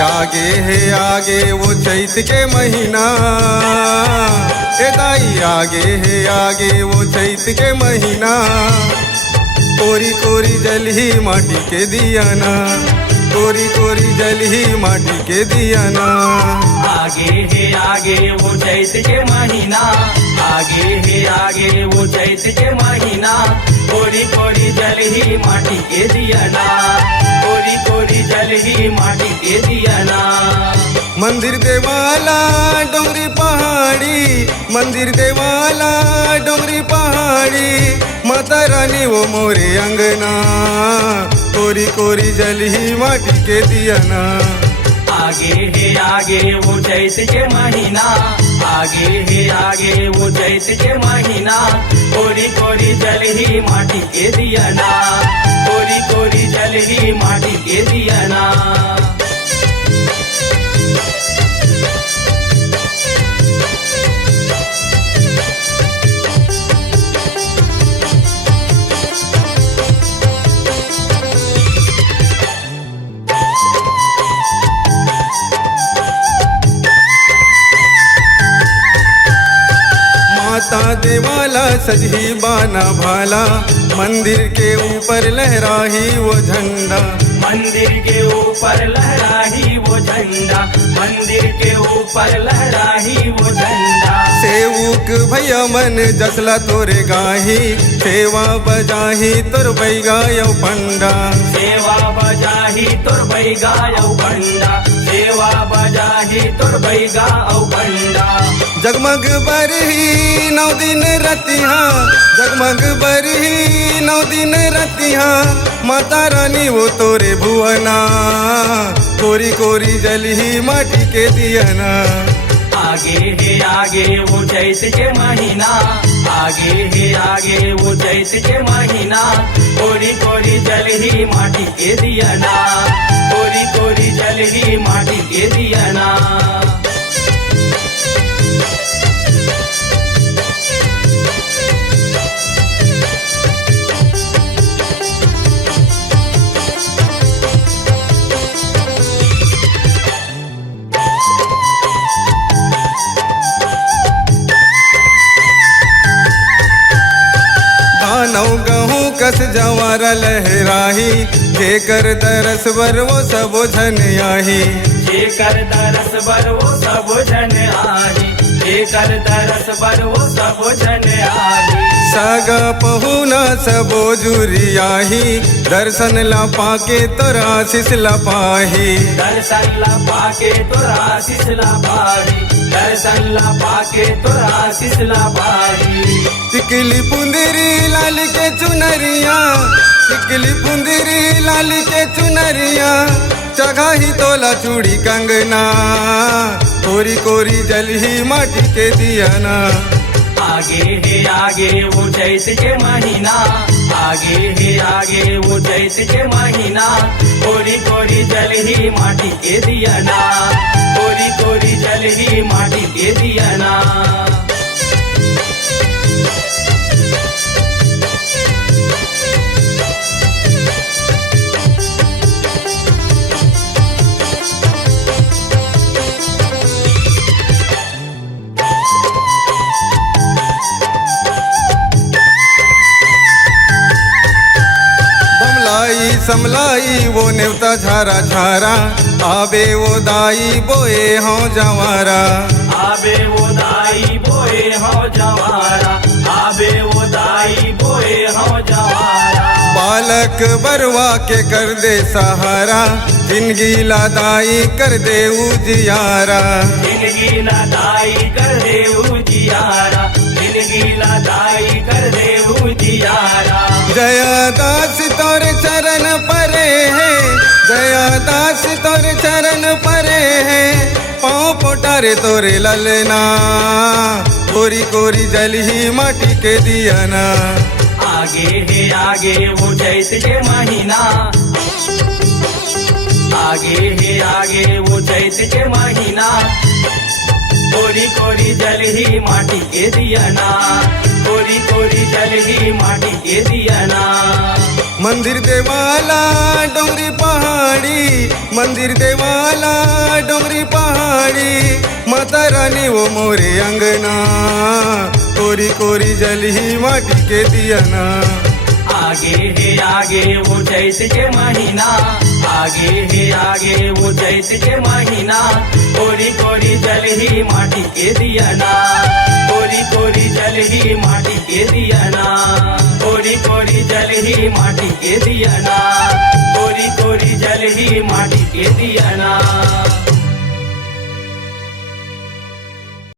आगे है आगे वो चैत के महीना, ए दाई आगे है आगे वो चैत के महीना, कोरी कोरी जल ही माटी के दियाना, कोरी कोरी जल ही माटी के दियाना। आगे है आगे वो चैत के महीना, आगे है आगे वो चैत के महीना, कोरी कोरी जल ही माटी के दियाना, कोरी कोरी जल ही माटी के दियाना। मंदिर देवाला डोंगरी पहाड़ी, मंदिर देवाला डोंगरी पहाड़ी, माता रानी वो मोरे अंगना, कोरी कोरी जल ही माटी के दियाना। आगे है आगे वो चैत के महीना, आगे है आगे वो चैत के महीना, कोरी कोरी जल ही माटी के दियाना, कोरी कोरी जल ही माटी के दियाना। माता देवाला सजही बाना भाला, मंदिर के ऊपर लहराही वो झंडा, मंदिर के ऊपर लहराही वो झंडा, मंदिर के ऊपर लहराही वो झंडा। सेवक भैया मन जसला तोरे गाही, सेवा बजाही तोर बैगा यौ पंडा, सेवा बजाही तोर बैगा यौ पंडा, सेवा बजाही तोर बैगा औ पंडा। जगमग बरही 9 दिन रतिहा, जगमग बरही 9 दिन रतिहा, माता रानी वो तोरे भुवना, कोरी कोरी जल ही माटी के दियाना। आगे है आगे वो चैत के महीना, आगे है आगे वो चैत के महीना, कोरी कोरी जल ही माटी के दियाना, कोरी कोरी जल ही माटी के दियाना। नौ गहूँ कस जवारा लहराही, जेकर दरस बर वो सब झन आही, जेकर दरस बर वो सब जन आही, जेकर दरस बर वो सब जन आही। सगा पहुना सबो जुरी आही, दर्शन ला पाके तोर आशीष ला पाही, दर्शन ला पाके तोर आशीष ला पाही, दर्शन ला पाके तोर आशीष ला पाही। टिकली पुंदरी लाल के चुनरिया, टिकली पुंदरी लाल के चुनरिया, चगाही तोला चूड़ी कंगना, कोरी कोरी जल ही माटी के दियाना। आगे है आगे वो चैत के महीना, आगे है आगे वो चैत के महीना, कोरी कोरी जल ही माटी के दियाना, कोरी कोरी जल ही माटी के दियाना। समलाई वो नेवता झारा झारा, आबे वो दाई बोए हों जवारा, आबे वो दाई बोए हों जवारा, आबे वो दाई बोए हों जवारा। बालक बरवा के कर दे सहारा, जिंदगी लादाई कर दे उजियारा, जिंदगी लादाई कर दे उजियारा, जिंदगी लादाई कर दे उजियारा। जयादास तोरे चरण परे है, जयादास तोरे चरण परे है, पाँव पोटारे तोरे ललना, कोरी कोरी जल ही माटी के दियाना। आगे है आगे वो चैत के महीना, आगे है आगे वो चैत के महीना, कोरी कोरी जल ही माटी के दियाना, कोरी कोरी जल ही माटी के दियाना। मंदिर देवाला डोंगरी पहाड़ी, मंदिर देवाला डोंगरी पहाड़ी, माता रानी वो मोरे अंगना, कोरी कोरी जली माटी के दियाना। आगे है आगे वो चैत के महीना, आगे है आगे वो चैत के महीना, कोरी कोरी जल ही माटी के दियाना, कोरी कोरी जल ही माटी के दियाना, कोरी कोरी जल ही माटी के दियाना, कोरी कोरी जल ही माटी के दियाना।